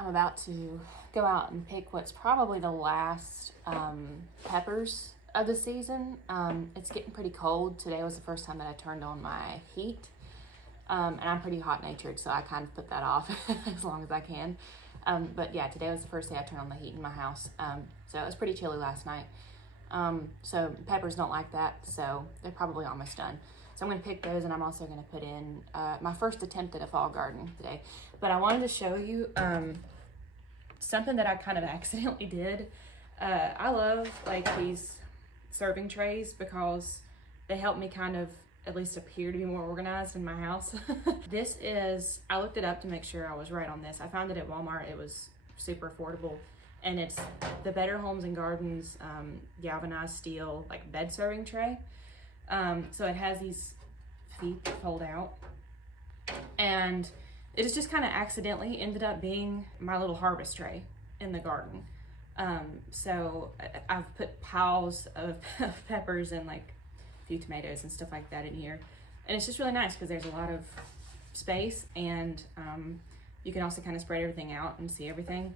I'm about to go out and pick what's probably the last peppers of the season. It's getting pretty cold. Today was the first time that I turned on my heat. And I'm pretty hot natured, so I kind of put that off as long as I can. But yeah, today was the first day I turned on the heat in my house. So it was pretty chilly last night. So peppers don't like that, so they're probably almost done. So I'm gonna pick those, and I'm also gonna put in my first attempt at a fall garden today. But I wanted to show you something that I kind of accidentally did. I love like these serving trays because they help me kind of at least appear to be more organized in my house. This is, I looked it up to make sure I was right on this. I found it at Walmart. It was super affordable, and it's the Better Homes and Gardens galvanized steel like bed serving tray. So it has these feet that fold out, and it is just kind of accidentally ended up being my little harvest tray in the garden. So I've put piles of peppers and like a few tomatoes and stuff like that in here, and it's just really nice because there's a lot of space, and you can also kind of spread everything out and see everything.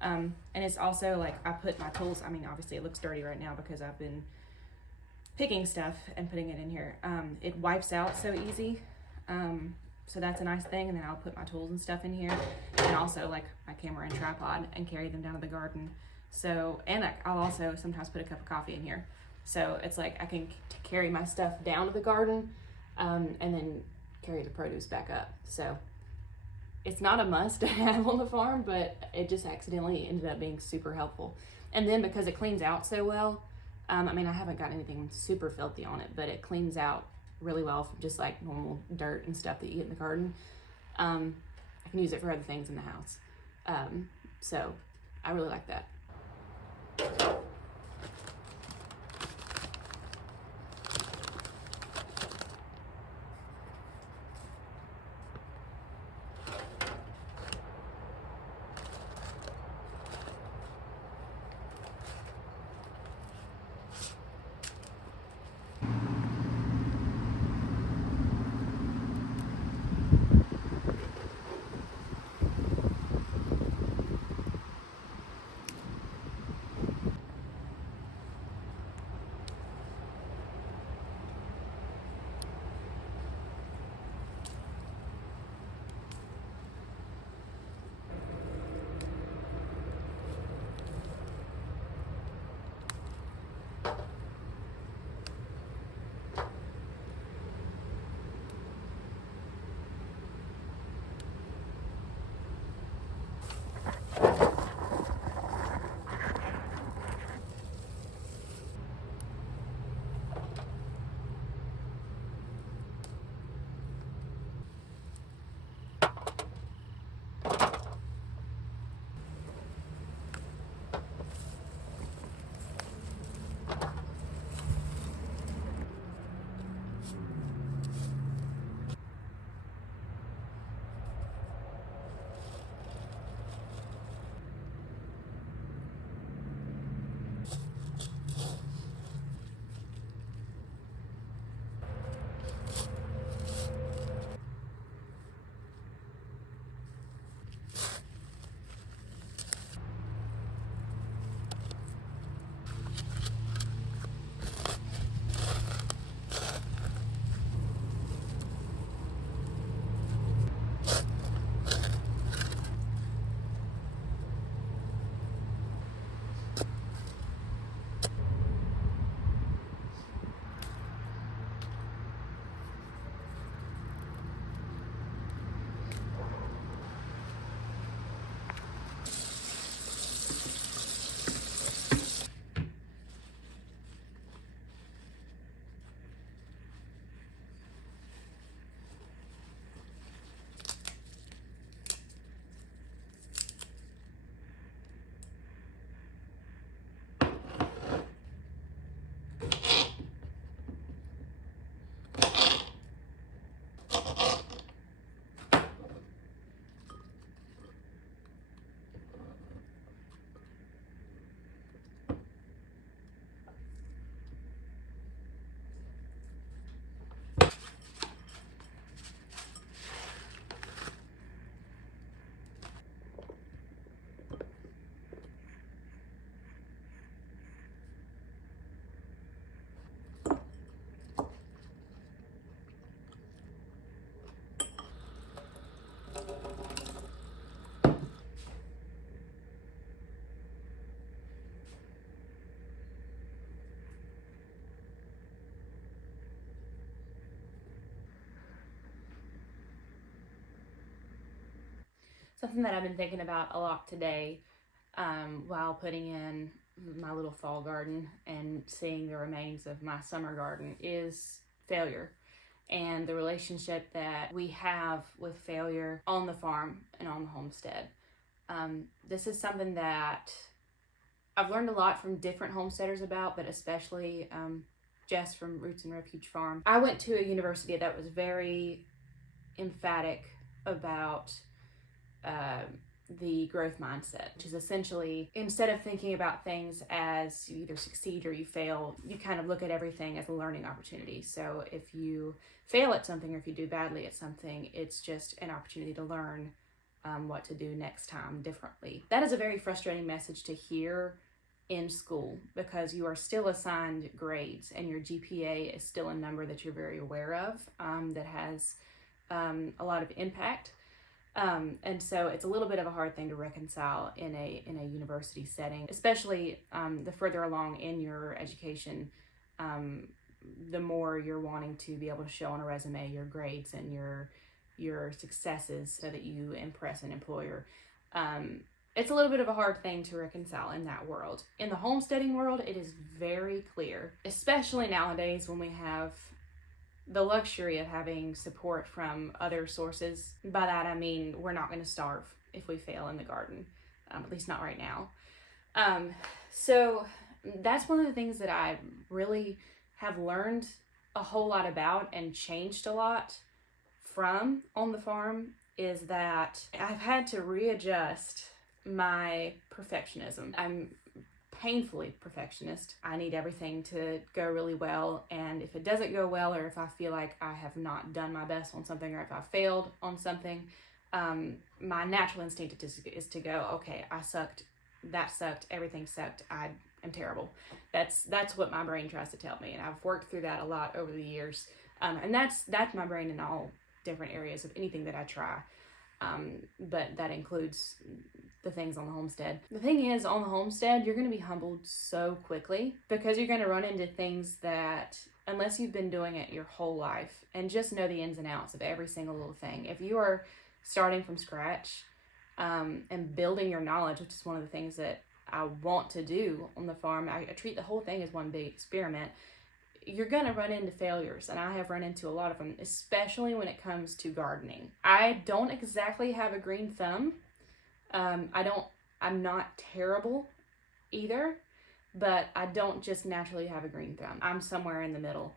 And it's also like I put my tools, I mean obviously it looks dirty right now because I've been picking stuff and putting it in here. It wipes out so easy, so that's a nice thing. And then I'll put my tools and stuff in here, and also like my camera and tripod, and carry them down to the garden. So, and I'll also sometimes put a cup of coffee in here, so it's like I can carry my stuff down to the garden, and then carry the produce back up. So it's not a must to have on the farm, but it just accidentally ended up being super helpful. And then because it cleans out so well, I mean, I haven't got anything super filthy on it, but it cleans out really well from just like normal dirt and stuff that you get in the garden. I can use it for other things in the house. So I really like that. Something that I've been thinking about a lot today while putting in my little fall garden and seeing the remains of my summer garden is failure and the relationship that we have with failure on the farm and on the homestead. This is something that I've learned a lot from different homesteaders about, but especially Jess from Roots and Refuge Farm. I went to a university that was very emphatic about the growth mindset, which is essentially, instead of thinking about things as you either succeed or you fail, you kind of look at everything as a learning opportunity. So if you fail at something or if you do badly at something, it's just an opportunity to learn what to do next time differently. That is a very frustrating message to hear in school, because you are still assigned grades and your GPA is still a number that you're very aware of, that has a lot of impact. And so it's a little bit of a hard thing to reconcile in a university setting, especially the further along in your education, the more you're wanting to be able to show on a resume your grades and your successes so that you impress an employer. It's a little bit of a hard thing to reconcile in that world. In the homesteading world, it is very clear, especially nowadays when we have the luxury of having support from other sources. By that I mean we're not going to starve if we fail in the garden, at least not right now. So that's one of the things that I really have learned a whole lot about and changed a lot from on the farm, is that I've had to readjust my perfectionism. I'm painfully perfectionist. I need everything to go really well, and if it doesn't go well, or if I feel like I have not done my best on something, or if I failed on something, my natural instinct is to go, okay, I sucked, that sucked, everything sucked, I am terrible. That's what my brain tries to tell me, and I've worked through that a lot over the years, and that's my brain in all different areas of anything that I try. But that includes the things on the homestead. The thing is, on the homestead, you're going to be humbled so quickly, because you're going to run into things that, unless you've been doing it your whole life and just know the ins and outs of every single little thing, if you are starting from scratch and building your knowledge, which is one of the things that I want to do on the farm, I treat the whole thing as one big experiment. You're going to run into failures, and I have run into a lot of them, especially when it comes to gardening. I don't exactly have a green thumb. I'm not terrible either, but I don't just naturally have a green thumb. I'm somewhere in the middle.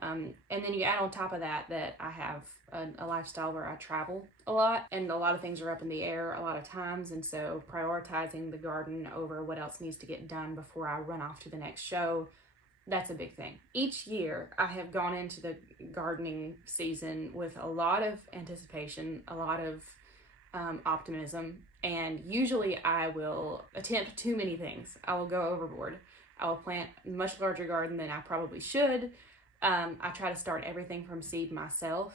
And then you add on top of that I have a lifestyle where I travel a lot, and a lot of things are up in the air a lot of times, and so prioritizing the garden over what else needs to get done before I run off to the next show, that's a big thing. Each year, I have gone into the gardening season with a lot of anticipation, a lot of optimism, and usually I will attempt too many things. I will go overboard. I will plant a much larger garden than I probably should. I try to start everything from seed myself.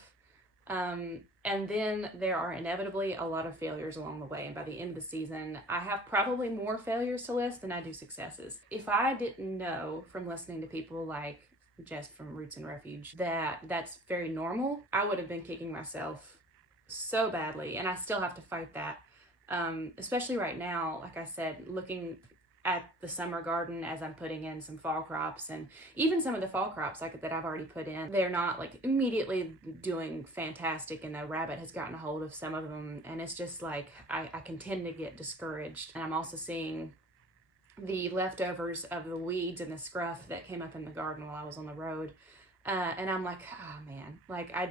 And then there are inevitably a lot of failures along the way. And by the end of the season, I have probably more failures to list than I do successes. If I didn't know from listening to people like Jess from Roots and Refuge that that's very normal, I would have been kicking myself so badly. And I still have to fight that. Especially right now, like I said, looking at the summer garden as I'm putting in some fall crops, and even some of the fall crops like that I've already put in, they're not like immediately doing fantastic, and the rabbit has gotten a hold of some of them, and it's just like I can tend to get discouraged. And I'm also seeing the leftovers of the weeds and the scruff that came up in the garden while I was on the road, and I'm like, oh man, like I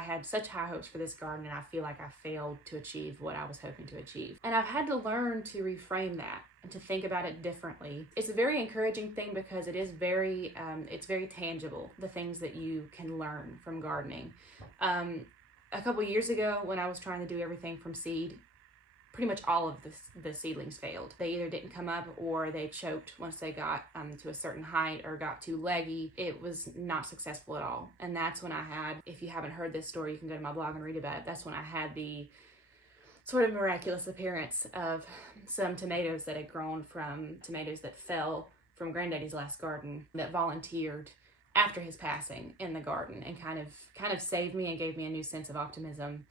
had such high hopes for this garden, and I feel like I failed to achieve what I was hoping to achieve. And I've had to learn to reframe that and to think about it differently. It's a very encouraging thing, because it is it's very tangible, the things that you can learn from gardening. A couple years ago, when I was trying to do everything from seed, pretty much all of the seedlings failed. They either didn't come up, or they choked once they got to a certain height, or got too leggy. It was not successful at all. And that's when I had, if you haven't heard this story, you can go to my blog and read about it. That's when I had the sort of miraculous appearance of some tomatoes that had grown from tomatoes that fell from Granddaddy's last garden, that volunteered after his passing in the garden, and kind of saved me and gave me a new sense of optimism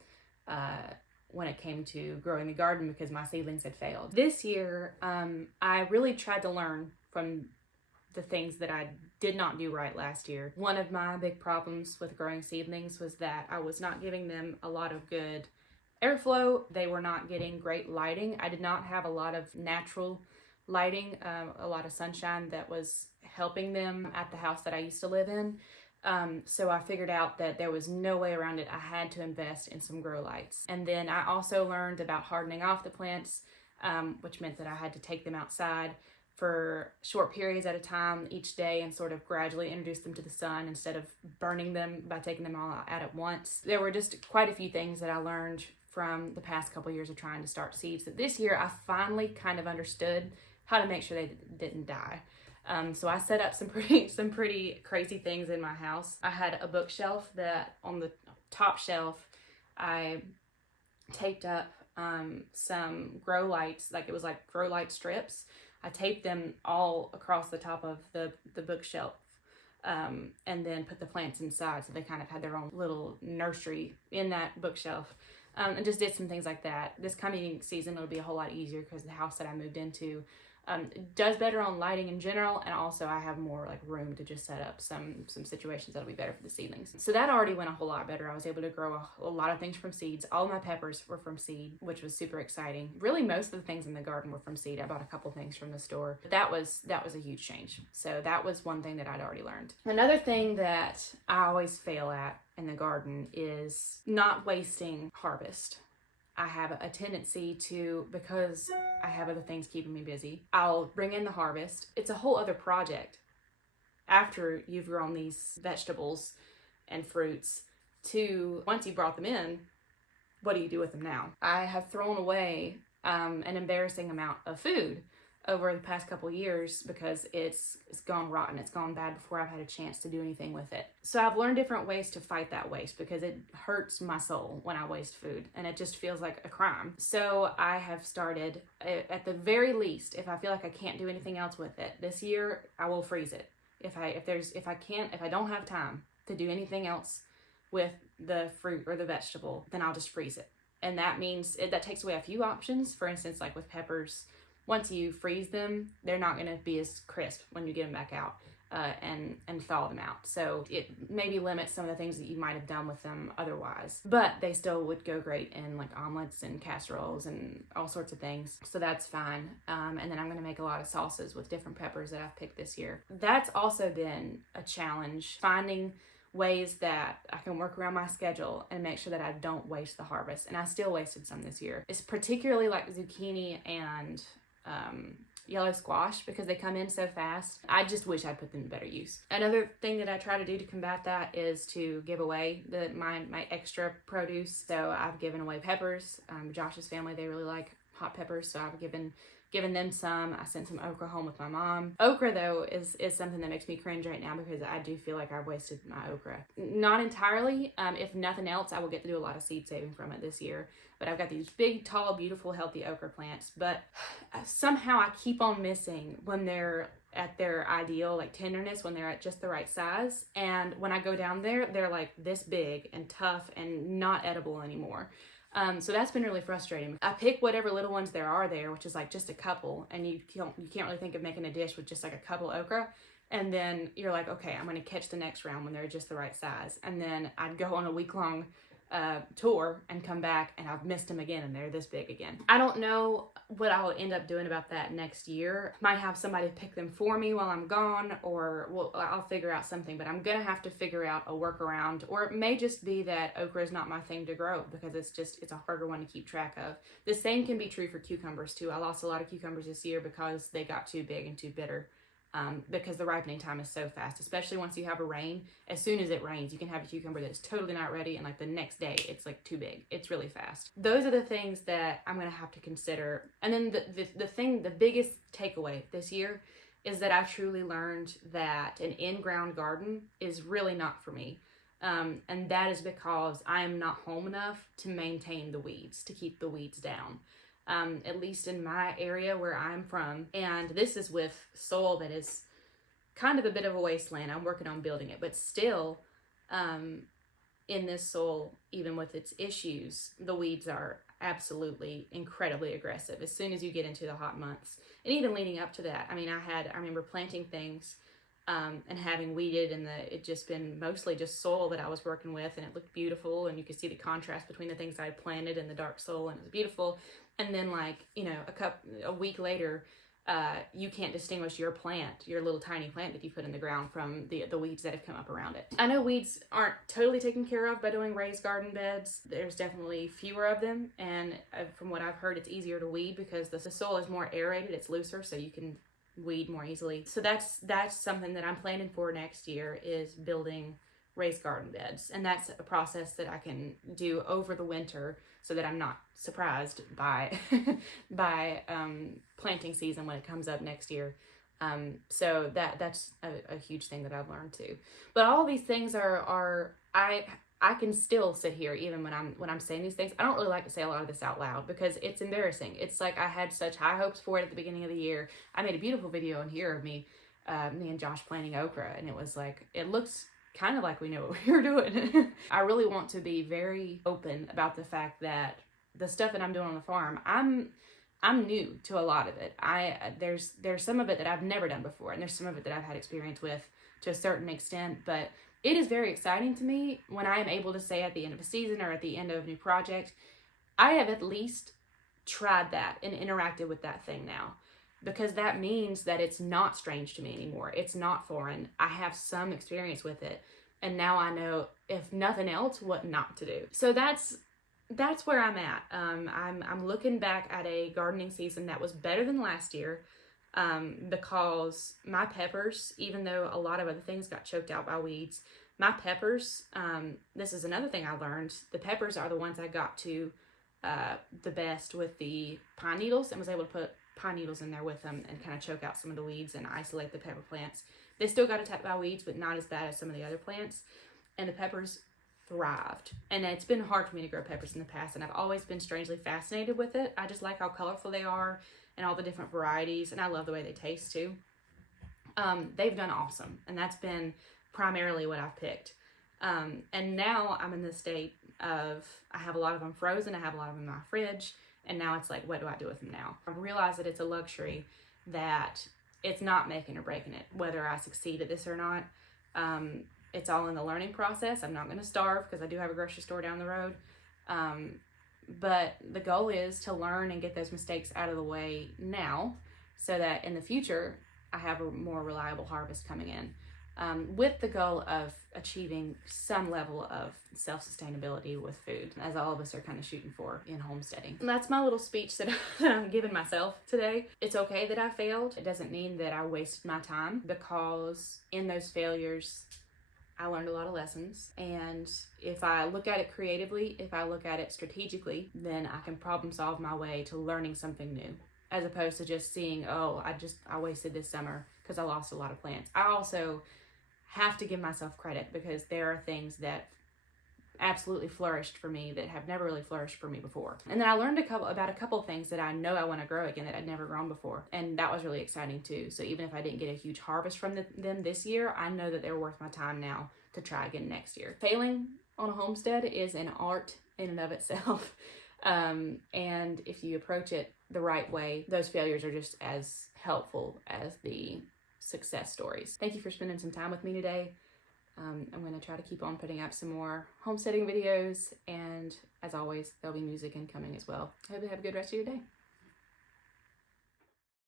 when it came to growing the garden because my seedlings had failed. This year, I really tried to learn from the things that I did not do right last year. One of my big problems with growing seedlings was that I was not giving them a lot of good airflow. They were not getting great lighting. I did not have a lot of natural lighting, a lot of sunshine that was helping them at the house that I used to live in. So I figured out that there was no way around it. I had to invest in some grow lights. And then I also learned about hardening off the plants, which meant that I had to take them outside for short periods at a time each day and sort of gradually introduce them to the sun instead of burning them by taking them all out at once. There were just quite a few things that I learned from the past couple years of trying to start seeds that this year I finally kind of understood how to make sure they didn't die. So I set up some pretty crazy things in my house. I had a bookshelf that on the top shelf I taped up some grow lights, like it was like grow light strips. I taped them all across the top of the bookshelf, and then put the plants inside so they kind of had their own little nursery in that bookshelf, and just did some things like that. This coming season it'll be a whole lot easier because the house that I moved into does better on lighting in general, and also I have more like room to just set up some situations that'll be better for the seedlings. So that already went a whole lot better. I was able to grow a lot of things from seeds. All of my peppers were from seed, which was super exciting. Really, most of the things in the garden were from seed. I bought a couple things from the store, but that was a huge change. So that was one thing that I'd already learned. Another thing that I always fail at in the garden is not wasting harvest. I have a tendency to, because I have other things keeping me busy, I'll bring in the harvest. It's a whole other project after you've grown these vegetables and fruits to, once you brought them in, what do you do with them now? I have thrown away an embarrassing amount of food over the past couple years because it's gone rotten. It's gone bad before I've had a chance to do anything with it. So I've learned different ways to fight that waste because it hurts my soul when I waste food and it just feels like a crime. So I have started, at the very least, if I feel like I can't do anything else with it this year, I will freeze it. If I don't have time to do anything else with the fruit or the vegetable, then I'll just freeze it. And that means that takes away a few options. For instance, like with peppers, once you freeze them, they're not going to be as crisp when you get them back out and thaw them out. So it maybe limits some of the things that you might have done with them otherwise. But they still would go great in like omelets and casseroles and all sorts of things. So that's fine. And then I'm going to make a lot of salsas with different peppers that I've picked this year. That's also been a challenge, finding ways that I can work around my schedule and make sure that I don't waste the harvest. And I still wasted some this year. It's particularly like zucchini and yellow squash because they come in so fast. I just wish I'd put them to better use. Another thing that I try to do to combat that is to give away my extra produce. So I've given away peppers. Josh's family, they really like hot peppers, so I've given them some. I sent some okra home with my mom. Okra, though, is something that makes me cringe right now because I do feel like I've wasted my okra. Not entirely. If nothing else, I will get to do a lot of seed saving from it this year. But I've got these big, tall, beautiful, healthy okra plants. But somehow I keep on missing when they're at their ideal, like tenderness, when they're at just the right size. And when I go down there, they're like this big and tough and not edible anymore. So that's been really frustrating. I pick whatever little ones there are there, which is like just a couple, and you can't really think of making a dish with just like a couple okra. And then you're like, okay, I'm going to catch the next round when they're just the right size. And then I'd go on a week-long tour and come back and I've missed them again and they're this big again. I don't know what I'll end up doing about that next year. Might have somebody pick them for me while I'm gone, or I'll figure out something, but I'm gonna have to figure out a workaround. Or it may just be that okra is not my thing to grow because it's a harder one to keep track of. The same can be true for cucumbers too. I lost a lot of cucumbers this year because they got too big and too bitter. Because the ripening time is so fast, especially once you have a rain. As soon as it rains, you can have a cucumber that's totally not ready, and like the next day it's like too big. It's really fast. Those are the things that I'm gonna have to consider. And then the biggest takeaway this year is that I truly learned that an in-ground garden is really not for me. And that is because I am not home enough to maintain the weeds, to keep the weeds down. At least in my area where I'm from. And this is with soil that is kind of a bit of a wasteland. I'm working on building it, but still, in this soil, even with its issues, the weeds are absolutely incredibly aggressive as soon as you get into the hot months. And even leading up to that, I mean, I remember planting things and having weeded, and it just been mostly just soil that I was working with, and it looked beautiful, and you could see the contrast between the things I had planted and the dark soil, and it was beautiful. And then, like, you know, a week later, you can't distinguish your plant, your little tiny plant that you put in the ground, from the weeds that have come up around it. I know weeds aren't totally taken care of by doing raised garden beds. There's definitely fewer of them, and from what I've heard, it's easier to weed because the soil is more aerated, it's looser, so you can weed more easily. So that's something that I'm planning for next year, is building raised garden beds, and that's a process that I can do over the winter so that I'm not surprised by planting season when it comes up next year. So that's a huge thing that I've learned too. But all these things are I can still sit here even when I'm saying these things. I don't really like to say a lot of this out loud because it's embarrassing. It's like I had such high hopes for it at the beginning of the year. I made a beautiful video in here of me and Josh planting okra, and it was like, it looks kind of like we know what we were doing. I really want to be very open about the fact that the stuff that I'm doing on the farm, I'm new to a lot of it. There's some of it that I've never done before, and there's some of it that I've had experience with to a certain extent, but it is very exciting to me when I am able to say at the end of a season or at the end of a new project, I have at least tried that and interacted with that thing now, because that means that it's not strange to me anymore. It's not foreign. I have some experience with it, and now I know, if nothing else, what not to do. So that's where I'm at. I'm looking back at a gardening season that was better than last year, because my peppers, even though a lot of other things got choked out by weeds, my peppers, this is another thing I learned, the peppers are the ones I got to the best with the pine needles, and was able to put pine needles in there with them and kind of choke out some of the weeds and isolate the pepper plants. They still got attacked by weeds, but not as bad as some of the other plants, and the peppers thrived. And it's been hard for me to grow peppers in the past, and I've always been strangely fascinated with it. I just like how colorful they are and all the different varieties, and I love the way they taste too. They've done awesome, and that's been primarily what I've picked. And now I'm in the state of, I have a lot of them frozen, I have a lot of them in my fridge, and now it's like, what do I do with them now? I realize that it's a luxury, that it's not making or breaking it, whether I succeed at this or not. It's all in the learning process. I'm not going to starve because I do have a grocery store down the road. But the goal is to learn and get those mistakes out of the way now, so that in the future I have a more reliable harvest coming in, with the goal of achieving some level of self-sustainability with food, as all of us are kind of shooting for in homesteading. And that's my little speech that I'm giving myself today. It's okay that I failed. It doesn't mean that I wasted my time, because in those failures I learned a lot of lessons, and if I look at it creatively, if I look at it strategically, then I can problem solve my way to learning something new, as opposed to just seeing, oh, I wasted this summer because I lost a lot of plants. I also have to give myself credit, because there are things that absolutely flourished for me that have never really flourished for me before. And then I learned about a couple things that I know I want to grow again that I'd never grown before, and that was really exciting too. So even if I didn't get a huge harvest from them this year, I know that they're worth my time now to try again next year. Failing on a homestead is an art in and of itself, and if you approach it the right way, those failures are just as helpful as the success stories. Thank you for spending some time with me today. I'm going to try to keep on putting up some more homesteading videos, and as always, there'll be music incoming as well. I hope you have a good rest of your day.